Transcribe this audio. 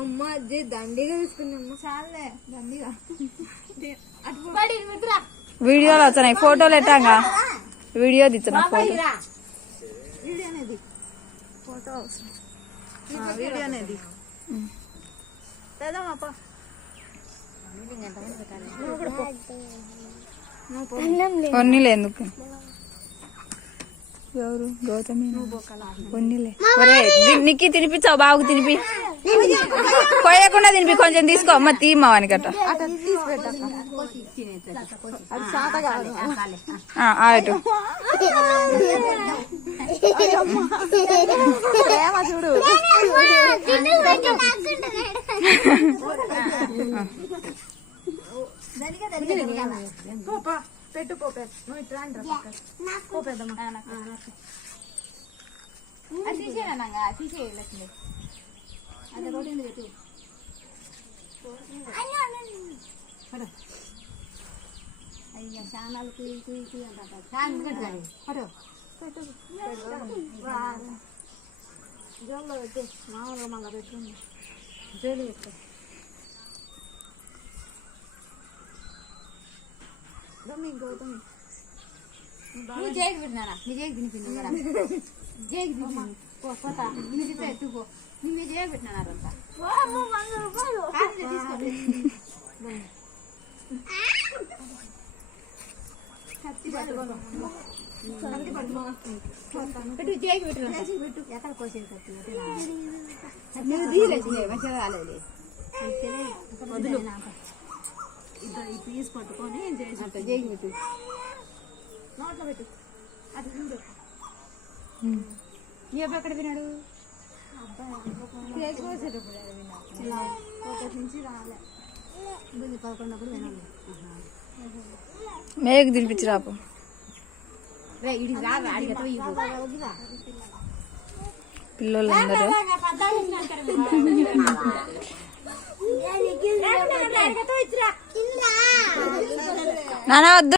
అమ్మా దండిగా తీసుకున్నామ్మ చాలే దండిగా వీడియోలు వస్తున్నాయి ఫోటోలు ఎట్టాగా వీడియో తీస్తున్నా వీడియో అనేది ఫోటో అవసరం వీడియో అనేది కొన్నిలే ఎందుకు ఎవరు గౌతమి కొన్నిలే ఒరే నిక్కి తినిపించావు బాబుకు తినిపి కొయ్యకుండా తినిపి కొంచెం తీసుకో అమ్మ తీయమ్మని గట్ట అటు చూడు పెట్టు నువ్వు ఇట్లా తీసేయనా తీసేయలేదు అదే రోడ్డు పెట్టు అయ్యా చానాలు కుయి కుయి కుయి అంటారు జోల్లో పెట్టు మామూలుగా మళ్ళీ పెట్టుంది జోలు పెట్టు గౌతమి నువ్వు జైకి పెట్టినా నీ జైకి తినిపింది జైకి పోతా నిన్న ఎత్తుకో నిన్న జైకి పెట్టినారంతా పెట్టు జైకి పెట్టు ఎక్కడ కోసేది కత్తి నువ్వు తీయలేదు మంచిగా రాలేదు ఈ పీస్ పట్టుకొని జైకి పెట్టు నోట్లో పెట్టు అది చూడు నీ అబ్బాయి ఎక్కడ విన్నాడు అబ్బాయి నుంచి రాలే 11 అప్పుడు వినాలి మేకు తినిపించి రాపు పిల్లలు అందరూ నాన్న వద్దు